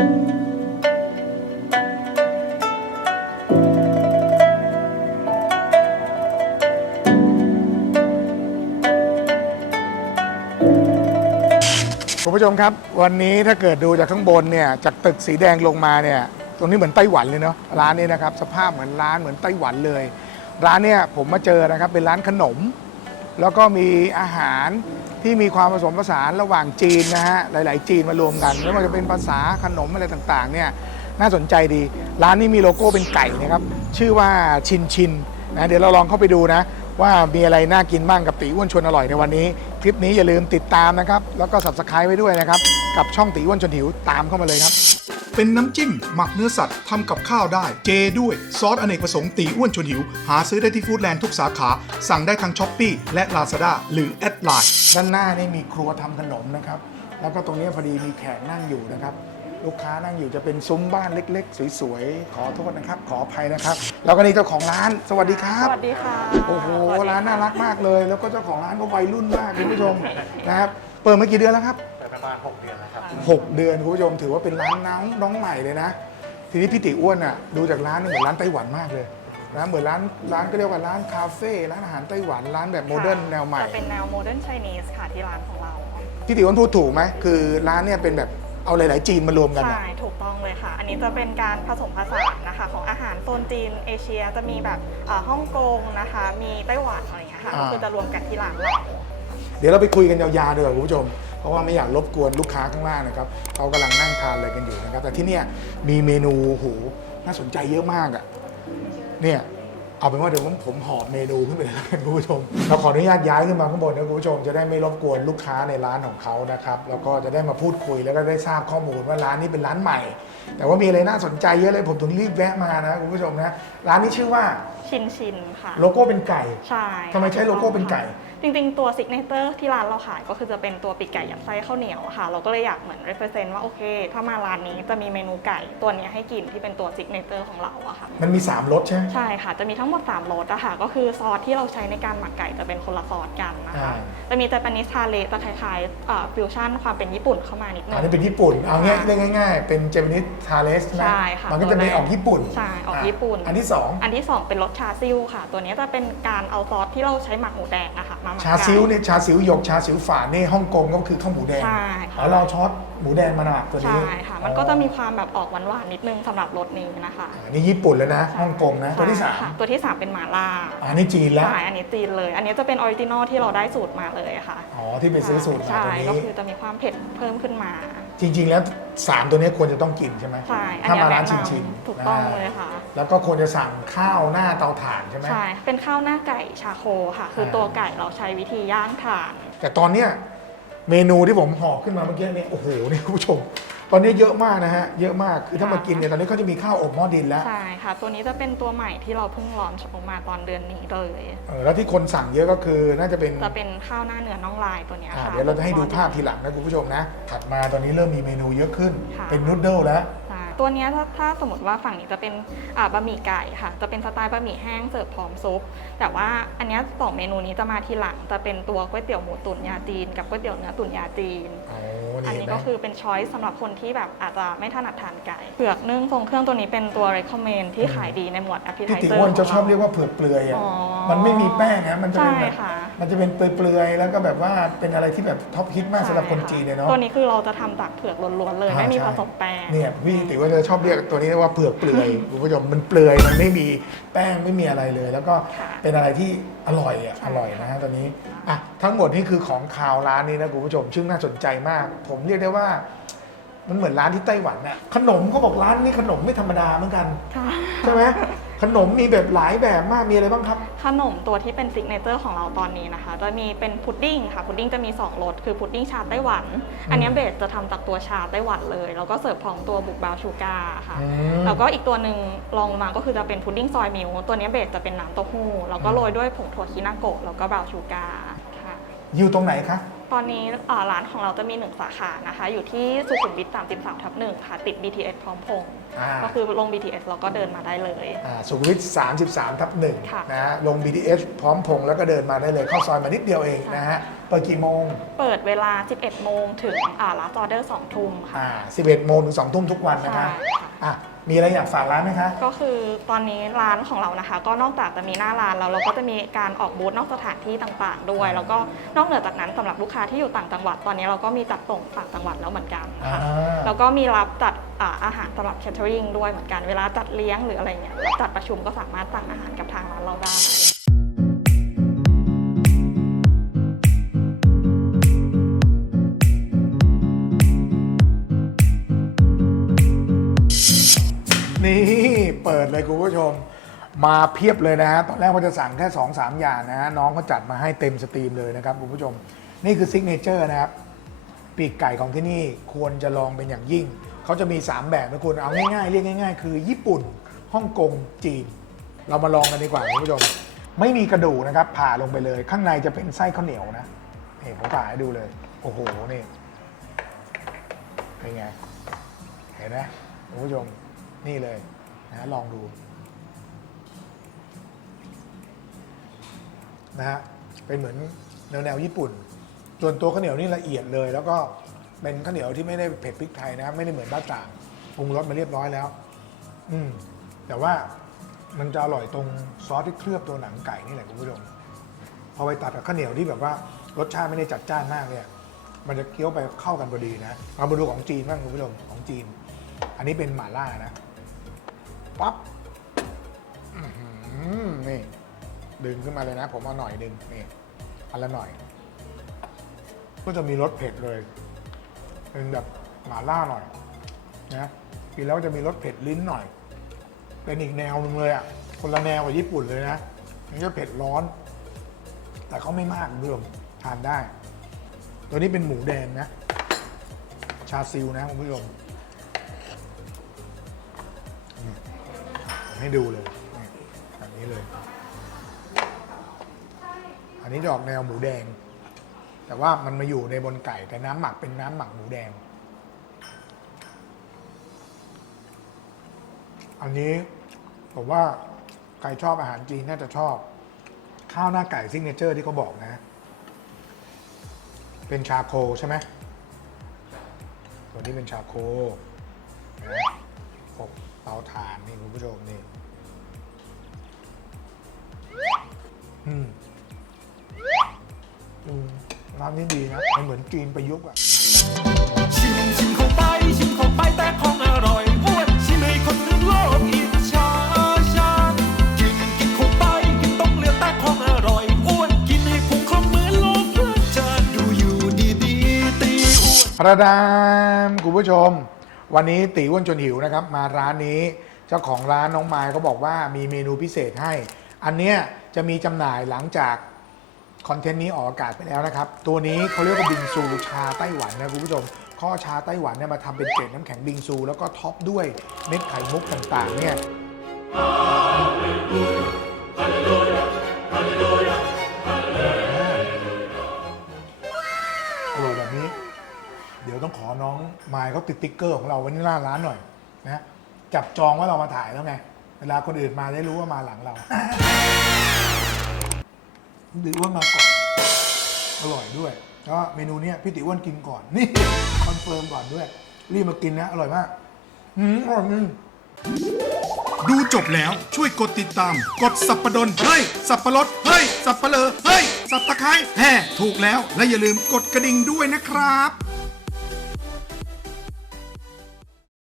คุณผู้ชมครับ วันนี้ถ้าเกิดดูจากข้างบนเนี่ยจากตึกสีแดงลงมาเนี่ยตรงนี้เหมือนไต้หวันเลยเนาะร้านนี้นะครับสภาพเหมือนร้านเหมือนไต้หวันเลย ร้านเนี่ยผมมาเจอนะครับเป็นร้านขนม แล้วก็มีอาหารที่มีความผสมผสานระหว่างจีนนะฮะหลาย ๆ จีนมารวมกันไม่ว่าจะเป็นภาษาขนมอะไรต่างๆเนี่ยน่าสนใจดี ร้านนี้มีโลโก้เป็นไก่นะครับ ชื่อว่าชินชินนะเดี๋ยวเราลองเข้าไปดูนะ ว่ามีอะไรน่ากินบ้างกับตีอ้วนชวนอร่อยในวันนี้ คลิปนี้อย่าลืมติดตามนะครับ แล้วก็ subscribe ไว้ด้วยนะครับ กับช่องตีอ้วนชวนหิวตามเข้ามาเลยครับ เป็นน้ำจิ้ม หมักเนื้อสัตว์ทำกับข้าวได้ เจด้วย ซอสอเนกประสงค์ตีอ้วนชวนหิว หาซื้อได้ที่ฟู้ดแลนด์ทุกสาขา สั่งได้ทางช้อปปีและ Lazada หรือแอดไลน์ด้านหน้านี่มีครัวทำขนมนะครับ แล้วก็ตรงนี้พอดีมีแขกนั่งอยู่นะครับ ลูกค้านั่งอยู่จะเป็นซุ้มบ้านเล็ก ๆ สวยๆ ขอโทษนะครับ ขออภัยนะครับ แล้วก็นี่เจ้าของร้าน สวัสดีครับสวัสดีค่ะโอ้โหสวัสดีค่ะร้านน่ารักมากเลย แล้วก็เจ้าของร้านก็วัยรุ่นมากคุณผู้ชมนะครับ เปิดมากี่เดือนแล้วครับเปิดประมาณ 6 เดือนแล้วครับ 6 เดือนคุณผู้ชมถือว่าเป็นร้านน้องน้องใหม่เลยนะ ทีนี้พี่ติอ้วนอะดูจากร้านนี่เหมือนร้านไต้หวันมากเลยนะเหมือนร้านร้านก็เรียกว่าร้านคาเฟ่ร้านอาหารไต้หวันร้านแบบโมเดิร์นแนวใหม่จะเป็นแนวโมเดิร์นไชนีสค่ะที่ร้านของเรา พี่ติอ้วนพูดถูกไหมคือร้านเนี่ยเป็นแบบเอาหลาย ๆ จีนมารวมกันอะใช่ถูกต้องเลยค่ะ อันนี้จะเป็นการผสมผสานนะคะ ของอาหารโซนจีนเอเชียจะมีแบบเอ่อฮ่องกงนะคะ มีไต้หวันอะไรอย่างเงี้ยค่ะก็คือจะรวมกันที่ร้านเราเดี๋ยวเราไปคุยกันยาวๆดีกว่าคุณผู้ชม เพราะว่าไม่อยากรบกวนลูกค้าข้างล่างนะครับเขากำลังนั่งทานอะไรกันอยู่นะครับ แต่ที่เนี่ยมีเมนูโหน่าสนใจเยอะมากอะเนี่ยเอาเป็นว่าเดี๋ยวผมผมหอบเมนูขึ้นไปเลยแล้วกันคุณผู้ชมเราขออนุญาตย้ายขึ้นมาข้างบนนะคุณผู้ชมจะได้ไม่รบกวนลูกค้าในร้านของเขานะครับแล้วก็จะได้มาพูดคุยแล้วก็ได้ทราบข้อมูลว่าร้านนี้เป็นร้านใหม่ แต่ว่ามีอะไรน่าสนใจเยอะเลยผมถึงรีบแวะมานะคุณผู้ชมนะร้านนี้ชื่อว่าชินชินค่ะ โลโก้เป็นไก่ใช่ทำไมใช้โลโก้เป็นไก่ จริงๆ ตัวซิกเนเจอร์ที่ร้านเราขายก็คือจะเป็นตัวปีกไก่ยัดไส้ข้าวเหนียวค่ะ เราก็เลยอยากเหมือน represent ว่าโอเค ถ้ามาร้านนี้จะมีเมนูไก่ตัวเนี้ยให้กินที่เป็นตัวซิกเนเจอร์ของเราอะค่ะมันมีสามรสใช่ไหมใช่ค่ะ จะมีทั้งหมด 3รสอะค่ะ ก็คือซอสที่เราใช้ในการหมักไก่จะเป็นคนละซอสกันนะคะอ่าจะมี Japanese Tare จะคล้ายๆฟิวชั่นความเป็นญี่ปุ่นเข้ามานิดนึอันงนี้เป็นญี่ปุ่นเอาง่ายเรียกง่ายๆ เป็นเจมินิสทาเลสนะใช่ค่ะมันก็จะเป็นออกญี่ปุ่นใช่ออกญี่ปุ่น อันที่สองอันที่ 2 เป็นรสชาซิวค่ะ ตัวนี้จะเป็นการเอาซอสที่เราใช้หมักหมูแดงอะค่ะมาหมักชาซิวไก่เนี่ยชาซิวหยกชาซิวฝานี่ฮ่องกงก็คือข้าวหมูแดงใช่อ๋อค่ะเราช็อต หมูแดงมาหนักตัวนี้ใช่ค่ะ มันก็จะมีความแบบออกหวานๆนิดนึงสำหรับรสนี้นะคะอันนี้ญี่ปุ่นแล้วนะฮ่องกงนะตัวที่สาม ใช่ค่ะตัวที่3เป็นหมาล่าอันนี้จีนแล้ว ใช่อันนี้จีนเลย อันนี้จะเป็นออริจินอลที่เราได้สูตรมาเลยค่ะอ๋อ ที่ไปซื้อสูตรมาใช่ตัวก็นี้ คือจะมีความเผ็ดเพิ่มขึ้นมา จริง ๆ แล้วสามตัวนี้ควรจะต้องกินใช่ไหมใช่อันถ้านี้มาร้านแนะชินนำชินถูกต้องเลยค่ะ แล้วก็ควรจะสั่งข้าวหน้าเตาถ่านใช่ไหม ใช่ เป็นข้าวหน้าไก่ชาโคค่ะ คือตัวไก่เราใช้วิธีย่างถ่าน แต่ตอนเนี้ย เมนูที่ผมหอบขึ้นมาเมื่อกี้เนี่ยโอ้โหนี่คุณผู้ชม ตอนนี้เยอะมากนะฮะเยอะมากคือถ้ามากินเนี่ยตอนนี้เขาจะมีข้าวอบหม้อดินแล้วใช่ค่ะ ตัวนี้จะเป็นตัวใหม่ที่เราเพิ่งลอนช์ออกมาตอนเดือนนี้เลยเออแล้วที่คนสั่งเยอะก็คือน่าจะเป็นจะเป็นข้าวหน้าเนื้อน่องลายตัวเนี้ยอ่าค่ะเดี๋ยวเราจะให้ดูภาพทีหลังนะคุณผู้ชมนะถัดมาตอนนี้เริ่มมีเมนูเยอะขึ้นค่ะเป็นนูดเดิลแล้ว ใช่ ตัวเนี้ยถ้าถ้าสมมติว่าฝั่งนี้จะเป็นอ่าบะหมี่ไก่ค่ะ จะเป็นสไตล์บะหมี่แห้งเสิร์ฟพร้อมซุป แต่ว่าอันเนี้ยสองเมนูนี้จะมาทีหลัง จะเป็นตัวก๋วยเตี๋ยวหมูตุ๋นยาจีน กับก๋วยเตี๋ยวเนื้อตุ๋นยาจีนโอ้อันนี่เห็นนี้ไหมก็คือเป็นช้อยส์สำหรับคนที่แบบอาจจะไม่ถนัดทานไก่เผือกนึ่งทรงเครื่องตัวนี้เป็นตัว recommend ที่ขายดีในหมวดพี่ appetizer ติอ้วนจะชอบขงเรียกว่าเผือกเปลือยอะอ๋อมันไม่มีแป้งนะมันจะเป็นใช่แบบค่ะมันจะเป็นเปลือยๆแล้วก็แบบว่าเป็นอะไรที่แบบท็อปฮิตมากสำหรับคนจีนเนี่ยเนาะตัวนี้คือเราจะทำจากเผือกล้วนๆเลยอ่าไม่มีใช่ผสมแป้งเนี่ยพี่ติว่าจะชอบเรียกตัวนี้ว่าเผือกเปลือยคุณผู้ชมมันเปลือยมันไม่มีแป้งไม่มีอะไรเลย แล้วก็ค่ะเป็นอะไรที่อร่อยอะใช่อร่อยนะฮะตอนนี้อะทั้งหมดนี่คือของคาวร้านนี้นะคุณผู้ชมซึ่งน่าสนใจมาก ผมเรียกได้ว่า มันเหมือนร้านที่ไต้หวันน่ะขนมเขาบอกร้านนี้ขนมไม่ธรรมดาเหมือนกันค่ะใช่ไหมขนมมีแบบหลายแบบมากมีอะไรบ้างครับ ขนมตัวที่เป็นซิกเนเจอร์ของเราตอนนี้นะคะ จะมีเป็นพุดดิ้งค่ะพุดดิ้งจะมี 2รสคือพุดดิ้งชาไต้หวัน อันเนี้ยเบสจะทำจากตัวชาไต้หวันเลย แล้วก็เสิร์ฟพร้อมตัวบุกบราวน์ชูการ์ค่ะอืมแล้วก็อีกตัวหนึ่งลองลงมาก็คือจะเป็นพุดดิ้งซอยมิลค์ตัวเนี้ยเบสจะเป็นน้ำเต้าหู้แล้วก็โรยด้วยผงถั่วคินาโกะแล้วก็บราวน์ชูการ์ค่ะอยู่ตรงไหนคะ ตอนนี้อ่าร้านของเราจะมีหนึ่งสาขานะคะ อยู่ที่สุขุมวิท33ทับหนึ่งค่ะ ติด BTS พร้อมพงษ์อ่าก็คือลง BTS เราก็เดินมาได้เลยอ่าสุขุมวิท33ทับหนึ่งค่ะนะฮะลง BTS พร้อมพงษ์แล้วก็เดินมาได้เลยเข้าซอยมานิดเดียวเองนะฮะเปิดกี่โมง เปิดเวลา 11 โมงถึงอ่าลาสออเดอร์2ทุ่มค่ะอ่า11 โมงถึง2ทุ่มทุกวันนะคะใช่ค่ะอะ มีอะไรอยากฝากร้านไหมคะ ก็คือตอนนี้ร้านของเรานะคะ ก็นอกจากจะมีหน้าร้านแล้วเราก็จะมีการออกบูธนอกสถานที่ต่างๆ ด้วย แล้วก็นอกเหนือจากนั้นสำหรับลูกค้าที่อยู่ต่างจังหวัด ตอนนี้เราก็มีจัดส่งต่างจังหวัดแล้วเหมือนกันค่ะอ่า แล้วก็มีรับจัดอ่าอาหารสำหรับเค t e r i n g ด้วยเหมือนกันเวลาจัดเลี้ยงหรืออะไรเงี้ยจัดประชุมก็สามารถสั่งอาหารกับทางร้านเราได้ เลยคุณผู้ชม มาเพียบเลยนะฮะตอนแรกว่าจะสั่งแค่2 3อย่างนะฮะน้องเขาจัดมาให้เต็มสตรีมเลยนะครับคุณผู้ชม นี่คือซิกเนเจอร์นะครับปีกไก่ของที่นี่ควรจะลองเป็นอย่างยิ่ง เขาจะมี 3 แบบนะคุณเอาง่ายๆเรียกง่าย ๆ คือ ญี่ปุ่นฮ่องกงจีน เรามาลองกันดีกว่าคุณผู้ชม ไม่มีกระดูกนะครับผ่าลงไปเลย ข้างในจะเป็นไส้ข้าวเหนียวนะนี่ผมผ่าให้ดูเลย โอ้โหนี่เป็นไง เห็นไหมคุณผู้ชมนี่เลย นะลองดูนะฮะเป็นเหมือนแนวแนวญี่ปุ่น ส่วนตัวข้าวเหนียวนี่ละเอียดเลย แล้วก็เป็นข้าวเหนียวที่ไม่ได้เผ็ดพริกไทยนะ ไม่ได้เหมือนบ้าจ่างปรุงรสมาเรียบร้อยแล้ว อืมแต่ว่ามันจะอร่อยตรงซอสที่เคลือบตัวหนังไก่นี่แหละคุณผู้ชมพอไปตัดกับข้าวเหนียวที่แบบว่ารสชาติไม่ได้จัดจ้านมากเนี่ย มันจะเคี้ยวไปเข้ากันพอดีนะเอามาดูของจีนบ้างคุณผู้ชมของจีน อันนี้เป็นหม่าล่านะ ปั๊บนี่ดึงขึ้นมาเลยนะ ผมเอาหน่อยดึงนี่อันละหน่อย ก็จะมีรสเผ็ดเลยเป็นแบบหมาล่าหน่อยนะกินแล้วจะมีรสเผ็ดลิ้นหน่อย เป็นอีกแนวหนึงเลยอะคนละแนวกับญี่ปุ่นเลยนะมันจะเผ็ดร้อน แต่เขาไม่มากคุณผู้ชมทานได้ ตัวนี้เป็นหมูแดงนะ ชาซิลนะคุณผู้ชม ให้ดูเลยนี่แบบนี้เลย อันนี้จะออกแนวหมูแดง แต่ว่ามันมาอยู่ในบนไก่ แต่น้ำหมักเป็นน้ำหมักหมูแดง อันนี้ผมว่าใครชอบอาหารจีนน่าจะชอบ ข้าวหน้าไก่ซิกเนเจอร์ที่เขาบอกนะ เป็นชาโคใช่ไหมตัวนี้เป็นชาโคนะ ตาถ่านนี่คุณผู้ชมนี่อืมอืมร้านนี้ดีนะมันเหมือนจีนประยุกต์อะชิมชิมเข้าไปชิมเข้าไปแต่ของอร่อยอ้วนชิมให้คนทั้งโลกอิจฉาฉันกินกินเข้าไปกินต้องเหลือแต่ของอร่อยอ้วนกินให้พุงครบเหมือนโลกเพลินจะดูอยู่ดีๆตีอ้วนพระดามคุณผู้ชม วันนี้ตีอ้วนจนหิวนะครับ มาร้านนี้เจ้าของร้านน้องไม้เขาบอกว่ามีเมนูพิเศษให้ อันเนี้ยจะมีจำหน่ายหลังจากคอนเทนต์นี้ออกอากาศไปแล้วนะครับ ตัวนี้เขาเรียกว่าบิงซูชาไต้หวันนะคุณผู้ชมข้อชาไต้หวันเนี่ยมาทำเป็นเกล็ดน้ำแข็งบิงซู แล้วก็ท็อปด้วยเม็ดไข่มุกต่างๆเนี่ย ดี๋ยวต้องขอน้องมายเขาติดติ๊กเกอร์ของเราไว้ที่หน้าร้านหน่อยนะจับจองว่าเรามาถ่ายแล้วไง เวลาคนอื่นมาได้รู้ว่ามาหลังเรา หรือว่ามาก่อน อร่อยด้วยก็เมนูเนี้ยพี่ติอ้วนกินก่อนนี่คอนเฟิร์มก่อนด้วย รีบมากินนะ อร่อยมากอืมอร่อยจริงดูจบแล้วช่วยกดติดตาม กดสับประดนเฮ้ย สับประรดเฮ้ย สับปะเลอเฮ้ย สับตะไคร้แห่ถูกแล้วและอย่าลืมกดกระดิ่งด้วยนะครับ